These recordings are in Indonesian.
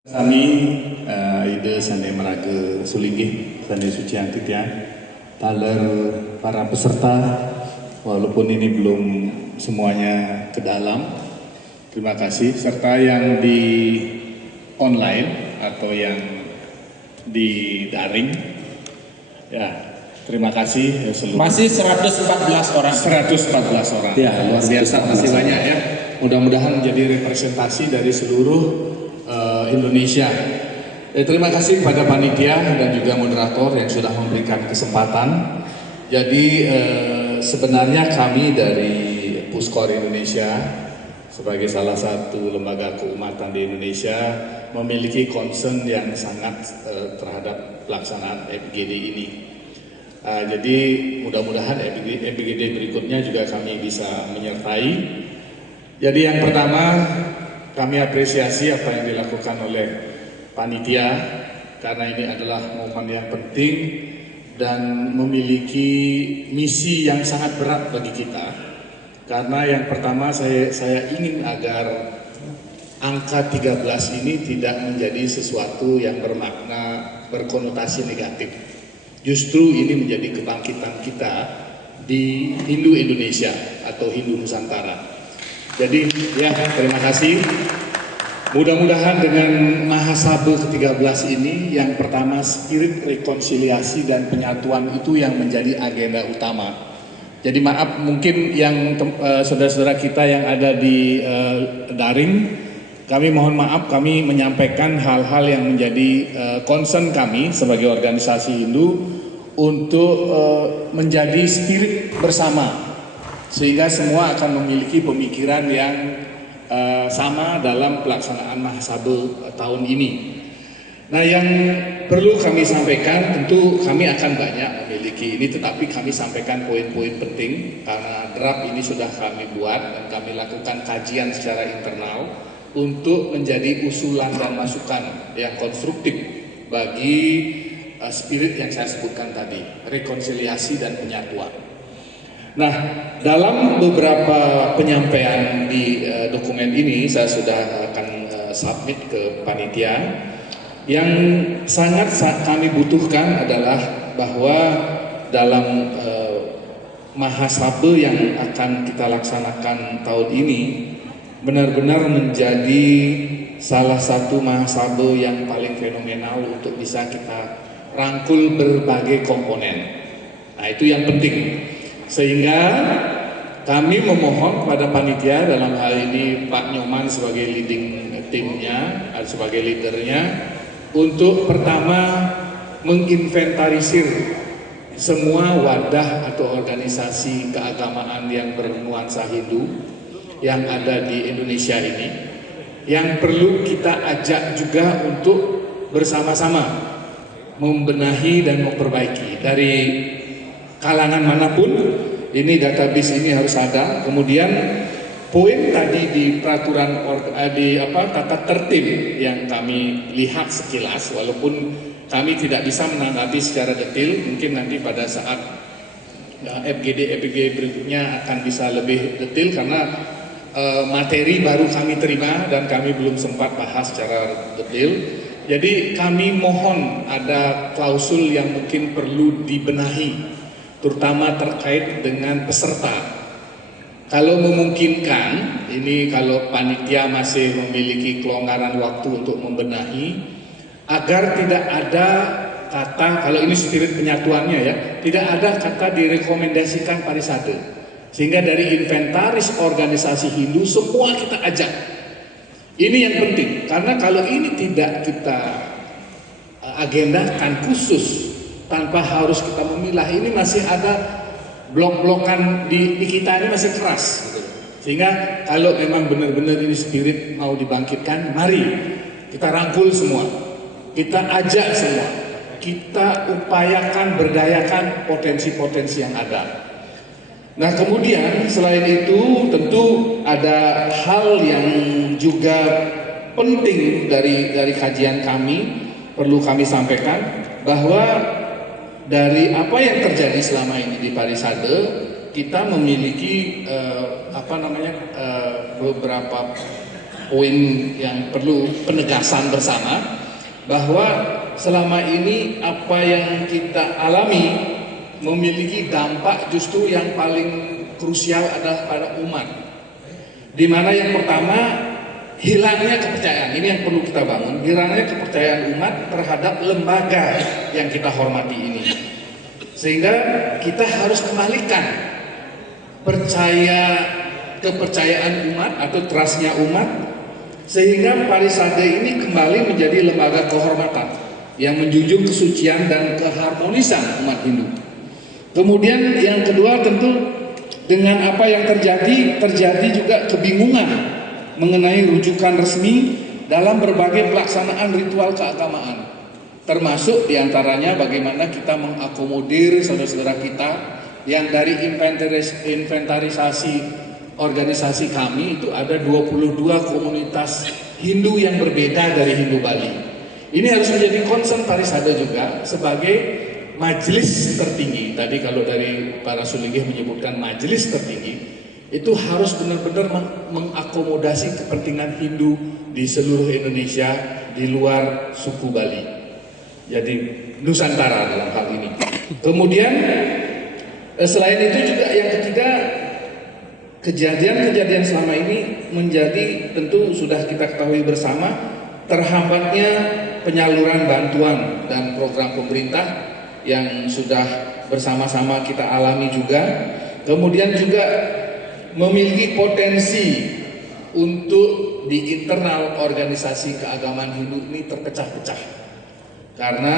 Kami ide sandi meraga sulinggih sandi suci antitya taler para peserta walaupun ini belum semuanya ke dalam. Terima kasih serta yang di online atau yang di daring. Ya, terima kasih seluruh. Masih 114 orang. 114 orang. Ya, luar biasa masih banyak ya. Mudah-mudahan menjadi representasi dari seluruh Indonesia. Terima kasih kepada panitia dan juga moderator yang sudah memberikan kesempatan. Jadi sebenarnya kami dari Puskor Indonesia sebagai salah satu lembaga keumatan di Indonesia memiliki concern yang sangat terhadap pelaksanaan EPGD ini. Jadi mudah-mudahan EPGD berikutnya juga kami bisa menyertai. Jadi yang pertama, kami apresiasi apa yang dilakukan oleh panitia karena ini adalah momen yang penting dan memiliki misi yang sangat berat bagi kita. Karena yang pertama saya ingin agar angka 13 ini tidak menjadi sesuatu yang bermakna berkonotasi negatif. Justru ini menjadi kebangkitan kita di Hindu Indonesia atau Hindu Nusantara. Jadi ya, terima kasih. Mudah-mudahan dengan Mahasabha ke-13 ini yang pertama spirit rekonsiliasi dan penyatuan itu yang menjadi agenda utama. Jadi maaf mungkin yang saudara-saudara kita yang ada di daring, kami mohon maaf kami menyampaikan hal-hal yang menjadi concern kami sebagai organisasi Hindu untuk menjadi spirit bersama. Sehingga semua akan memiliki pemikiran yang sama dalam pelaksanaan Mahasabha tahun ini. Nah, yang perlu kami sampaikan, tentu kami akan banyak memiliki ini, tetapi kami sampaikan poin-poin penting karena draft ini sudah kami buat dan kami lakukan kajian secara internal untuk menjadi usulan dan masukan yang konstruktif bagi spirit yang saya sebutkan tadi, rekonsiliasi dan penyatuan. Nah, dalam beberapa penyampaian di dokumen ini saya sudah akan submit ke panitia. Yang sangat kami butuhkan adalah bahwa dalam Mahasabha yang akan kita laksanakan tahun ini benar-benar menjadi salah satu Mahasabha yang paling fenomenal untuk bisa kita rangkul berbagai komponen. Nah, itu yang penting. Sehingga kami memohon kepada panitia dalam hal ini Pak Nyoman sebagai leading timnya, sebagai leadernya, untuk pertama menginventarisir semua wadah atau organisasi keagamaan yang bernuansa Hindu yang ada di Indonesia ini, yang perlu kita ajak juga untuk bersama-sama membenahi dan memperbaiki dari kalangan manapun. Ini database ini harus ada. Kemudian poin tadi di peraturan tata tertib yang kami lihat sekilas, walaupun kami tidak bisa menanggapi secara detail, mungkin nanti pada saat EPGD berikutnya akan bisa lebih detail karena materi baru kami terima dan kami belum sempat bahas secara detail. Jadi kami mohon ada klausul yang mungkin perlu dibenahi, terutama terkait dengan peserta. Kalau memungkinkan, ini kalau panitia masih memiliki kelonggaran waktu untuk membenahi, agar tidak ada kata, kalau ini spirit penyatuannya ya, tidak ada kata direkomendasikan parisade. Sehingga dari inventaris organisasi Hindu semua kita ajak. Ini yang penting, karena kalau ini tidak kita agendakan khusus, tanpa harus kita memilah, ini masih ada blok-blokan di kita ini masih keras gitu. Sehingga kalau memang benar-benar ini spirit mau dibangkitkan, mari kita rangkul semua, kita ajak semua, kita upayakan berdayakan potensi-potensi yang ada. Nah, kemudian selain itu tentu ada hal yang juga penting dari kajian kami, perlu kami sampaikan bahwa dari apa yang terjadi selama ini di Parisade, kita memiliki beberapa poin yang perlu penegasan bersama, bahwa selama ini apa yang kita alami memiliki dampak justru yang paling krusial adalah pada umat. Di mana yang pertama, hilangnya kepercayaan, ini yang perlu kita bangun, hilangnya kepercayaan umat terhadap lembaga yang kita hormati ini. Sehingga kita harus kembalikan kepercayaan umat atau trustnya umat, sehingga Parisade ini kembali menjadi lembaga kehormatan yang menjunjung kesucian dan keharmonisan umat Hindu. Kemudian yang kedua, tentu dengan apa yang terjadi juga kebingungan mengenai rujukan resmi dalam berbagai pelaksanaan ritual keagamaan, termasuk diantaranya bagaimana kita mengakomodir saudara-saudara kita yang dari inventarisasi organisasi kami itu ada 22 komunitas Hindu yang berbeda dari Hindu Bali. Ini harus menjadi concern Parisade juga sebagai majelis tertinggi. Tadi kalau dari para suligih menyebutkan majelis tertinggi, itu harus benar-benar mengakomodasi kepentingan Hindu di seluruh Indonesia di luar suku Bali. Jadi Nusantara dalam hal ini. Kemudian selain itu juga yang ketiga, kejadian-kejadian selama ini menjadi tentu sudah kita ketahui bersama, terhambatnya penyaluran bantuan dan program pemerintah yang sudah bersama-sama kita alami juga. Kemudian juga memiliki potensi untuk di internal organisasi keagamaan Hindu ini terpecah-pecah karena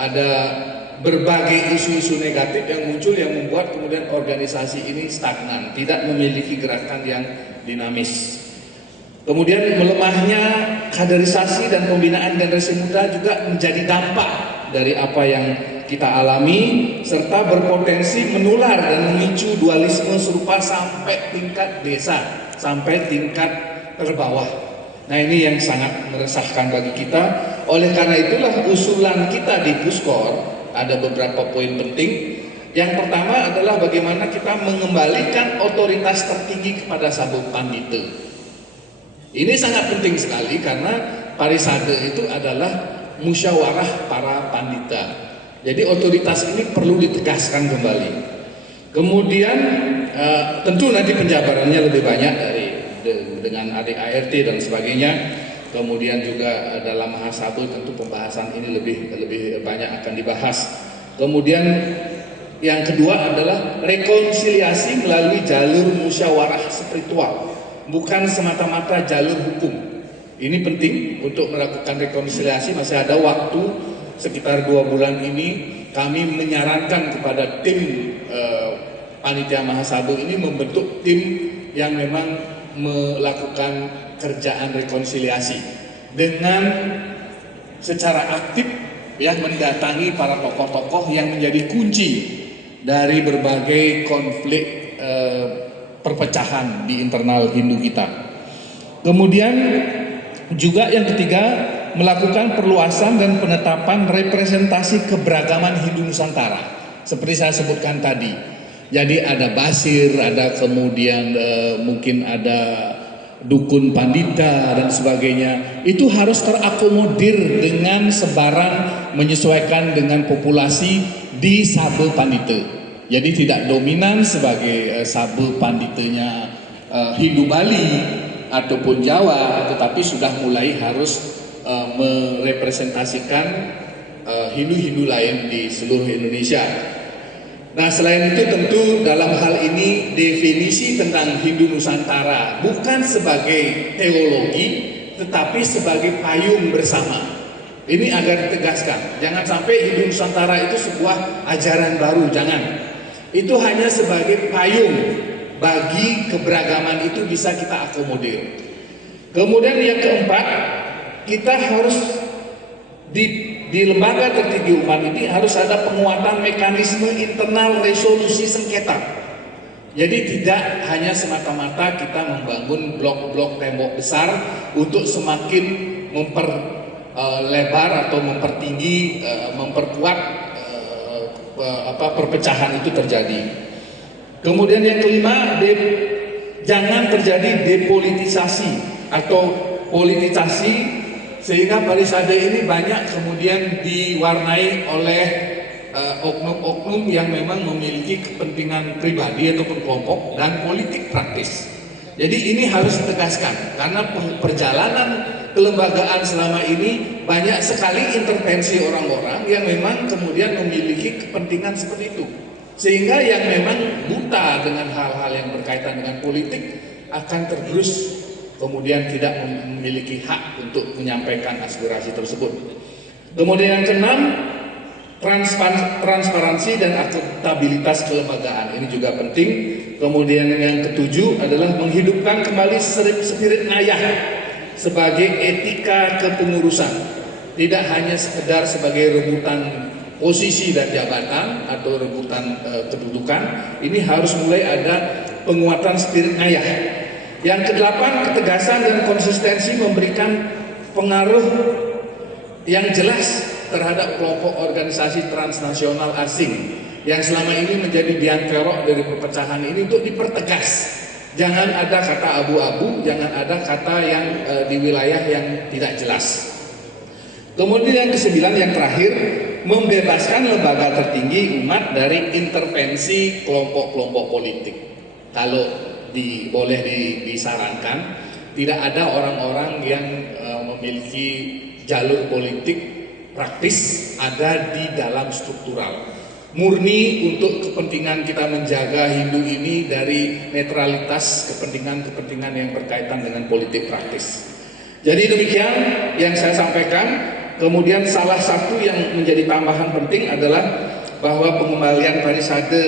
ada berbagai isu-isu negatif yang muncul yang membuat kemudian organisasi ini stagnan, tidak memiliki gerakan yang dinamis. Kemudian melemahnya kaderisasi dan pembinaan generasi muda juga menjadi dampak dari apa yang kita alami, serta berpotensi menular dan memicu dualisme serupa sampai tingkat desa, sampai tingkat terbawah. Nah, ini yang sangat meresahkan bagi kita. Oleh karena itulah usulan kita di Puskor ada beberapa poin penting. Yang pertama adalah bagaimana kita mengembalikan otoritas tertinggi kepada Sabuk Pandita. Ini sangat penting sekali karena Parisade itu adalah musyawarah para pandita. Jadi otoritas ini perlu ditegaskan kembali. Kemudian tentu nanti penjabarannya lebih banyak dengan adik ART dan sebagainya. Kemudian juga dalam Mahasabu tentu pembahasan ini lebih banyak akan dibahas. Kemudian yang kedua adalah rekonsiliasi melalui jalur musyawarah spiritual, bukan semata-mata jalur hukum. Ini penting untuk melakukan rekonsiliasi. Masih ada waktu sekitar 2 bulan ini. Kami menyarankan kepada tim panitia Mahasabu ini membentuk tim yang memang melakukan kerjaan rekonsiliasi dengan secara aktif ya, mendatangi para tokoh-tokoh yang menjadi kunci dari berbagai konflik perpecahan di internal Hindu kita. Kemudian juga yang ketiga, melakukan perluasan dan penetapan representasi keberagaman Hindu Nusantara seperti saya sebutkan tadi. Jadi ada basir, ada kemudian mungkin ada dukun pandita dan sebagainya. Itu harus terakomodir dengan sebarang menyesuaikan dengan populasi di Sabe Pandita. Jadi tidak dominan sebagai Sabe Panditanya Hindu Bali ataupun Jawa, tetapi sudah mulai harus merepresentasikan Hindu-Hindu lain di seluruh Indonesia. Nah, selain itu tentu dalam hal ini definisi tentang Hindu Nusantara bukan sebagai teologi, tetapi sebagai payung bersama. Ini agar ditegaskan, jangan sampai Hindu Nusantara itu sebuah ajaran baru, jangan. Itu hanya sebagai payung bagi keberagaman itu bisa kita akomodir. Kemudian yang keempat, kita harus di lembaga tertinggi umat ini harus ada penguatan mekanisme internal resolusi sengketa. Jadi tidak hanya semata-mata kita membangun blok-blok tembok besar untuk semakin memperlebar atau mempertinggi, memperkuat perpecahan itu terjadi. Kemudian yang kelima, jangan terjadi depolitisasi atau politisasi, sehingga Parisade ini banyak kemudian diwarnai oleh oknum-oknum yang memang memiliki kepentingan pribadi ataupun kelompok dan politik praktis. Jadi ini harus ditegaskan karena perjalanan kelembagaan selama ini banyak sekali intervensi orang-orang yang memang kemudian memiliki kepentingan seperti itu, sehingga yang memang buta dengan hal-hal yang berkaitan dengan politik akan tergerus, kemudian tidak memiliki hak untuk menyampaikan aspirasi tersebut. Kemudian yang keenam, transparansi dan akuntabilitas kelembagaan, ini juga penting. Kemudian yang ketujuh adalah menghidupkan kembali spirit ngayah sebagai etika kepengurusan, tidak hanya sekedar sebagai rebutan posisi dan jabatan atau rebutan kedudukan. Ini harus mulai ada penguatan spirit ngayah. Yang kedelapan, ketegasan dan konsistensi memberikan pengaruh yang jelas terhadap kelompok organisasi transnasional asing yang selama ini menjadi biang kerok dari perpecahan ini untuk dipertegas. Jangan ada kata abu-abu, jangan ada kata yang di wilayah yang tidak jelas. Kemudian yang kesembilan, yang terakhir, membebaskan lembaga tertinggi umat dari intervensi kelompok-kelompok politik. Kalau boleh disarankan, tidak ada orang-orang yang memiliki jalur politik praktis ada di dalam struktural. Murni untuk kepentingan kita menjaga Hindu ini dari netralitas kepentingan-kepentingan yang berkaitan dengan politik praktis. Jadi demikian yang saya sampaikan. Kemudian salah satu yang menjadi tambahan penting adalah bahwa pengembalian Parisade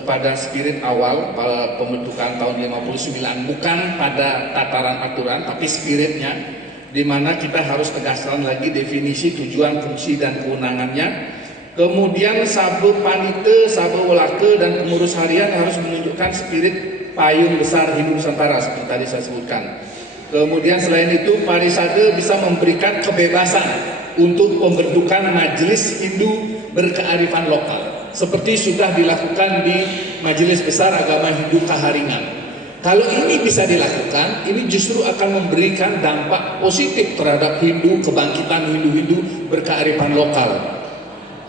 kepada spirit awal pada pembentukan tahun 59 bukan pada tataran aturan tapi spiritnya, di mana kita harus tegaskan lagi definisi, tujuan, fungsi dan kewenangannya. Kemudian Sabe Panite, Sabe Wolake dan pengurus harian harus menunjukkan spirit payung besar Hindu Nusantara seperti tadi saya sebutkan. Kemudian selain itu Parisade bisa memberikan kebebasan untuk pembentukan majelis Hindu berkearifan lokal seperti sudah dilakukan di Majelis Besar Agama Hindu Kaharingan. Kalau ini bisa dilakukan, ini justru akan memberikan dampak positif terhadap Hindu, kebangkitan Hindu-Hindu berkearifan lokal.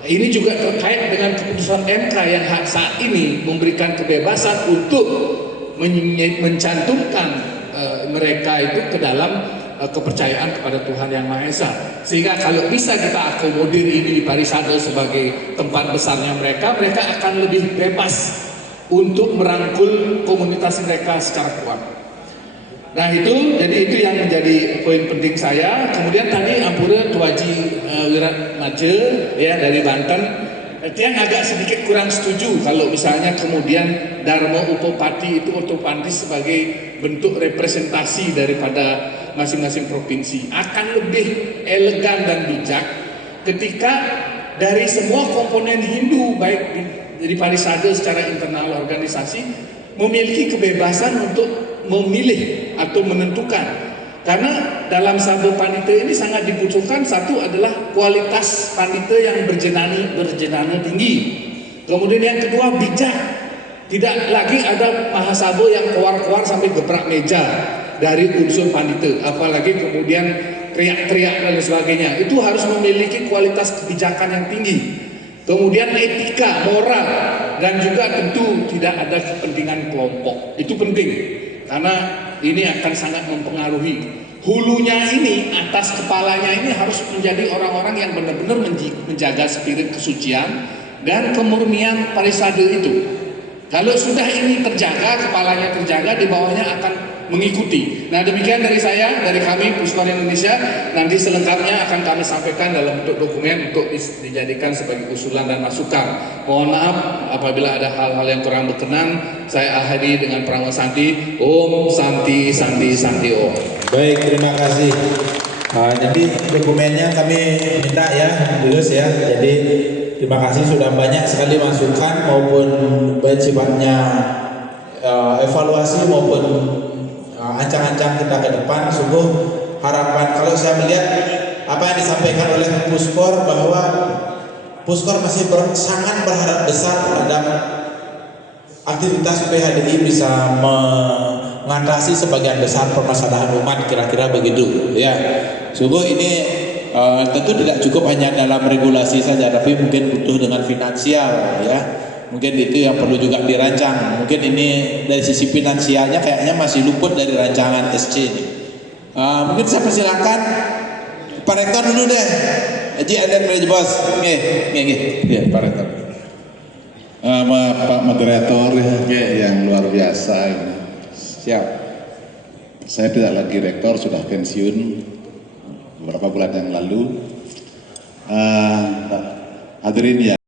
Ini juga terkait dengan keputusan MK yang saat ini memberikan kebebasan untuk mencantumkan mereka itu ke dalam kepercayaan kepada Tuhan Yang Maha Esa. Sehingga kalau bisa kita akomodir ini di Parisade sebagai tempat besarnya mereka akan lebih bebas untuk merangkul komunitas mereka secara kuat. Nah jadi itu yang menjadi poin penting saya. Kemudian tadi Ampura Tuaji Wirat Maje ya dari Banten, yang agak sedikit kurang setuju kalau misalnya kemudian Dharma Upopati itu otomatis sebagai bentuk representasi daripada masing-masing provinsi. Akan lebih elegan dan bijak ketika dari semua komponen Hindu baik di Parisade secara internal organisasi memiliki kebebasan untuk memilih atau menentukan. Karena dalam Sabe Panite ini sangat dibutuhkan, satu adalah kualitas panite yang berjenana tinggi. Kemudian yang kedua bijak. Tidak lagi ada mahasabo yang keluar-keluar sampai gebrak meja dari unsur panite, apalagi kemudian teriak-teriak dan sebagainya. Itu harus memiliki kualitas kebijakan yang tinggi. Kemudian etika, moral, dan juga tentu tidak ada kepentingan kelompok. Itu penting karena ini akan sangat mempengaruhi. Hulunya ini, atas kepalanya ini harus menjadi orang-orang yang benar-benar menjaga spirit kesucian dan kemurnian Parisade itu. Kalau sudah ini terjaga, kepalanya terjaga, di bawahnya akan mengikuti. Nah demikian dari saya, dari kami Puskor Indonesia. Nanti selengkapnya akan kami sampaikan dalam bentuk dokumen untuk dijadikan sebagai usulan dan masukan. Mohon maaf apabila ada hal-hal yang kurang berkenan. Saya akhiri dengan Prango Santi. Om Santi Santi Santi Om. Baik, terima kasih. Jadi dokumennya kami minta ya, tulis ya. Jadi terima kasih sudah banyak sekali masukan maupun baik sifatnya evaluasi maupun ancang-ancang kita ke depan. Sungguh harapan kalau saya melihat apa yang disampaikan oleh Puskor bahwa Puskor masih sangat berharap besar terhadap aktivitas PHDI bisa mengatasi sebagian besar permasalahan umat, kira-kira begitu ya. Sungguh ini tentu tidak cukup hanya dalam regulasi saja, tapi mungkin butuh dengan finansial ya. Mungkin itu yang perlu juga dirancang. Mungkin ini dari sisi finansialnya kayaknya masih luput dari rancangan SC ini. Mungkin saya persilakan Pak Rektor dulu deh. Haji Aden Manajer Bos. Nggih, Pak Rektor. Pak Moderator yang luar biasa ini. Siap. Saya tidak lagi rektor, sudah pensiun beberapa bulan yang lalu. Hadirin ya.